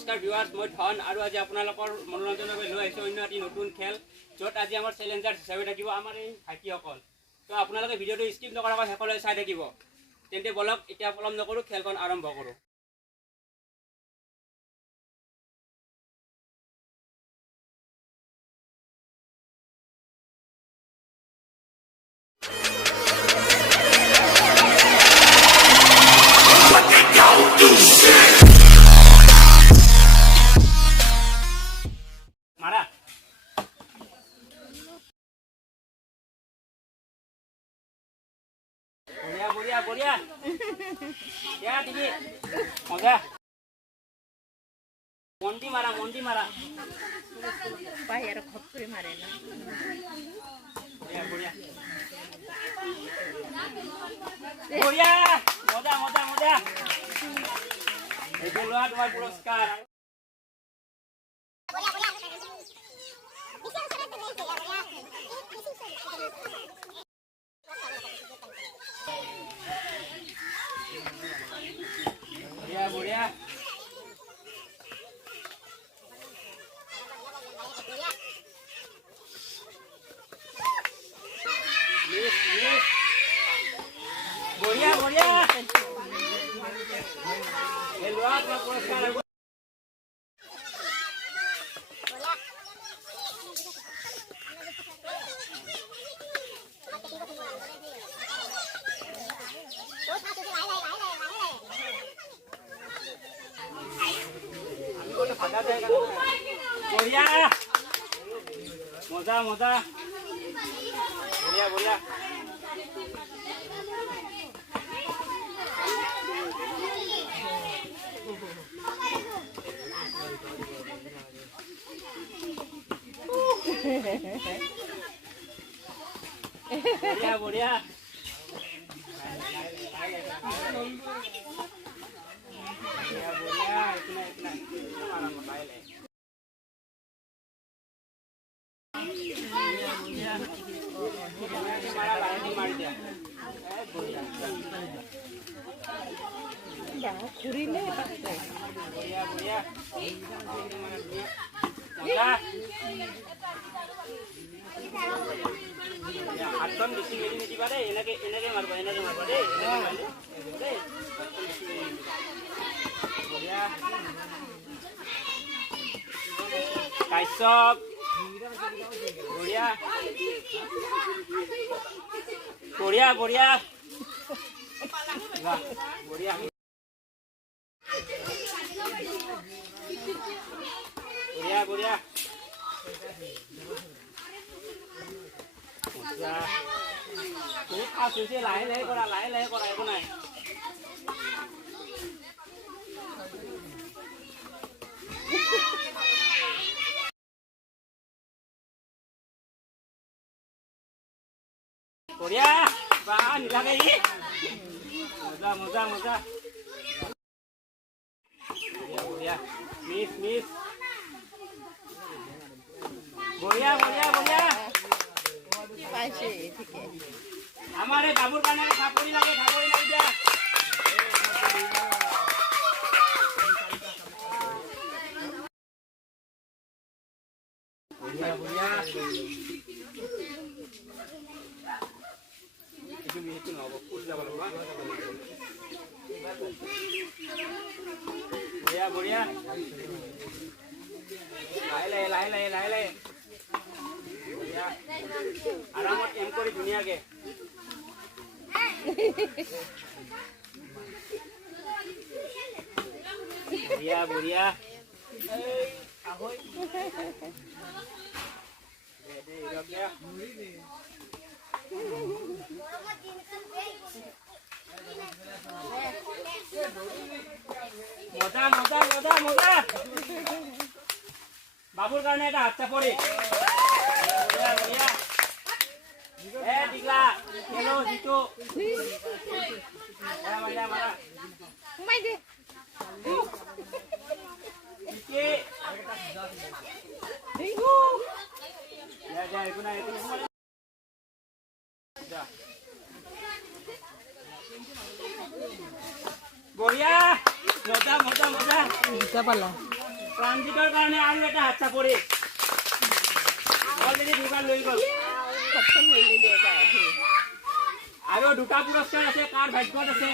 নমস্কাৰ ভিউৱাৰ্ছ, মই ধন আৰু আজি আপোনালোকৰ মনোৰঞ্জনৰ বাবে লৈ আহিছোঁ অন্য এটি নতুন খেল, য'ত আজি আমাৰ চেলেঞ্জাৰ হিচাপে থাকিব আমাৰ এই ভাইটিসকল। তো আপোনালোকে ভিডিঅ'টো স্কিপ নকৰাকৈ শেষলৈ চাই থাকিব। তেন্তে বলক এতিয়া পলম নকৰোঁ, খেলখন আৰম্ভ কৰোঁ। মাৰা বঢ়িয়া বঢ়িয়া বঢ়িয়া দিয়া দিদি মজা মন্দি মাৰা পাই আৰ খপ কৰে মাৰে না বঢ়িয়া বঢ়িয়া বঢ়িয়া মজা মজা মজা এইটো লোৱা তোমাৰ পুৰস্কাৰ। বঢ়িয়া বঢ়িয়া বঢ়িয়া বঢ়িয়া এই লোৱা তোমাৰ পুৰস্কাৰ। বঢ়িয়া মজা মজা বঢ়িয়া বঢ়িয়া বঢ়িয়া বঢ়িয়া হাতখন বেছি মেলি নিদিবা দেই, এনেকে মাৰিবা দেই, কাশ্যপ বঢ়িয়া বঢ়িয়া বঢ়িয়া বঢ়িয়া বঢ়িয়া বঢ়িয়া বহুত ফাষ্ট হৈছে, লাহে লাহে কৰা একো নাই। বঢ়িয়া বা নিলাগে ই মজা মজা মজা বঢ়িয়া মিছ বঢ়িয়া বঢ়িয়া বঢ়িয়া আমার এই বাবুর কানে ঠাকুরি লাগে দিয়া বঢ়িয়া বঢ়িয়া itu নহব ফুল যাব লাগব। বঢ়িয়া বঢ়িয়া লাহে বঢ়িয়া আৰামত এম কৰি ধুনীয়াকে বঢ়িয়া বঢ়িয়া মজা মজা মজা মজা বাবুর কারণে এটা হাত চাপড়ে দিগলা হেলো জিতু মারা বঢ়িয়া মজা মজা মজা পালা প্ৰাঞ্জিতৰ কাৰণে আৰু এটা হাত চাপৰি অলৰেডি দুবাৰ লৈ গ'ল প্ৰথম মিলি দিয়ে তাই আহি আৰু দুটা পুৰস্কাৰ আছে কাৰ ভাগ্যত আছে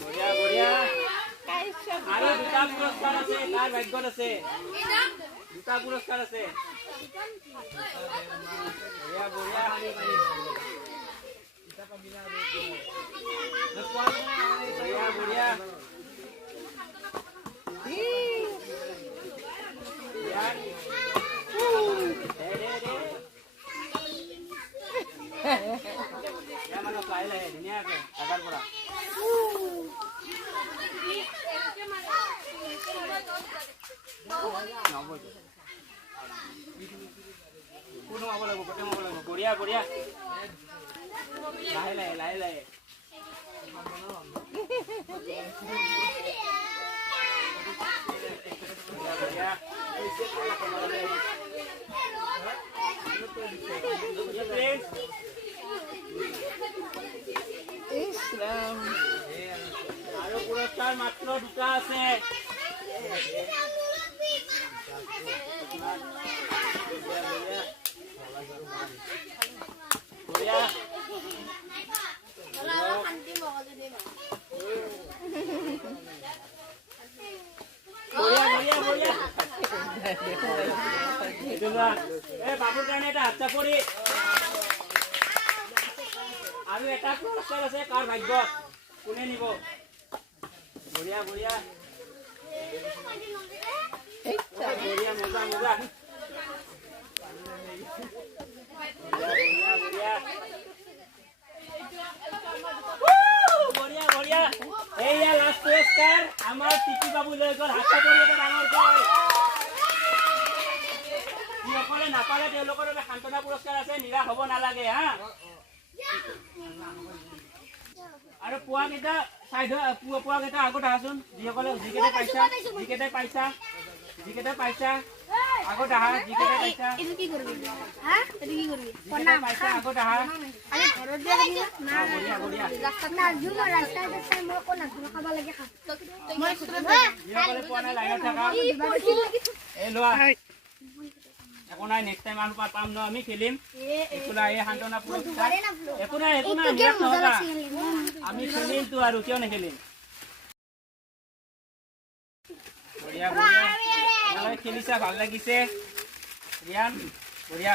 বঢ়িয়া বঢ়িয়া তাই চব আৰু দুটা পুৰস্কাৰ আছে কাৰ ভাগ্যত আছে দুটা পুৰস্কাৰ আছে বঢ়িয়া বঢ়িয়া বঢ়িয়া বঢ়িয়া মানে চাই লাহে ধুনীয়াকে আগাৰ পৰা বঢ়িয়া বঢ়িয়া লাহে লাহে লাহে লাহে ইছৰাম আৰু পুৰস্কাৰ মাত্ৰ দুটা আছে বঢ়িয়া বঢ়িয়া বঢ়িয়া বাবুৰ কাৰণে এটা হাত চাপৰি আৰু এটা পুৰস্কাৰ আছে কাৰ ভাগ্যত কোনে নিব বঢ়িয়া বঢ়িয়া বঢ়িয়া মজা মজা বঢ়িয়া বঢ়িয়া এইয়া লাষ্ট পুৰস্কাৰ আমাৰ টিকি বাবু লৈ গ'ল হাত চাপৰি এটা ডাঙৰ গ'ল যিসকলে নাপালে তেওঁলোকৰ বাবে সান্তনা পুৰস্কাৰ আছে নিৰাশ হ'ব নালাগে হা আৰু পোৱা কেইটা পোৱা কেইটা আগত আহাচোন যিসকলে যিকেইটা পাইছা আগত আহা যিকেইটা পাইছা আগত আহা যিসকলে পোৱা নাই লাইনত থাকা এই লোৱা একো নাই নেক্সট টাইম আৰু পাম ন আমি খেলিম একো নাই এই সান্তনা পুৰস্কাৰ একো নাই নিৰাশ নহবা আমি খেলিমতো আৰু কিয় নেখেলিম বঢ়িয়া বঢ়িয়া তোমালোকে খেলিছা ভাল লাগিছে ৰিয়ান বঢ়িয়া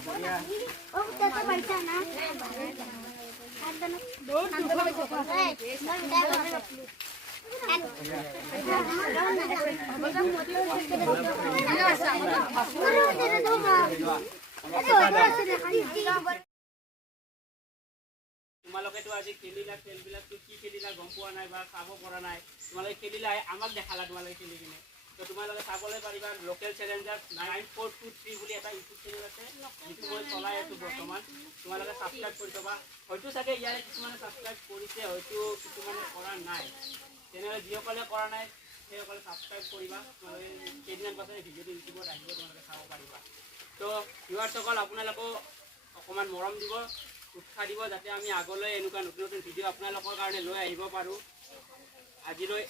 বঢ়িয়া তোমালোকেতো আজি খেলিলা খেলবিলাকতো কি খেলিলা গম পোৱা নাই বা চাব পৰা নাই তোমালোকে খেলিলা আমাক দেখালা তোমালোকে খেলি কিনে তো তোমালোকে চাবলৈ পাৰিবা লোকেল চেলেঞ্জাৰ্ছ 9423 বুলি এটা ইউটিউব চেনেল আছে যিটো মই চলাই আছোঁ বৰ্তমান তোমালোকে ছাবস্ক্ৰাইব কৰি থবা হয়তো চাগে ইয়াৰে কিছুমানে ছাবস্ক্ৰাইব কৰিছে হয়তো কিছুমানে কৰা নাই তেনেহ'লে যিসকলে কৰা নাই সেইসকলে ছাবস্ক্ৰাইব কৰিবা তোমালোকে কেইদিনমান পাছত এই ভিডিঅ'টো ইউটিউবত আহিব তোমালোকে চাব পাৰিবা তো ভিউৱাৰ্ছসকল আপোনালোকেও অকণমান মৰম দিব উৎসাহ দিব যাতে আমি আগলৈ এনেকুৱা নতুন নতুন ভিডিঅ' আপোনালোকৰ কাৰণে লৈ আহিব পাৰোঁ আজিলৈ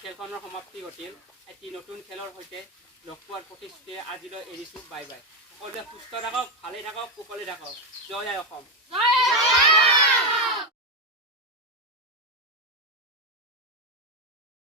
খেলখনৰ সমাপ্তি ঘটিল এটি নতুন খেলৰ সৈতে লগ পোৱাৰ প্ৰতিশ্ৰুতিৰে আজিলৈ এৰিছোঁ বাই বাই সকলোৱে সুস্থ থাকক ভালে থাকক কুশলে থাকক জয় আই অসম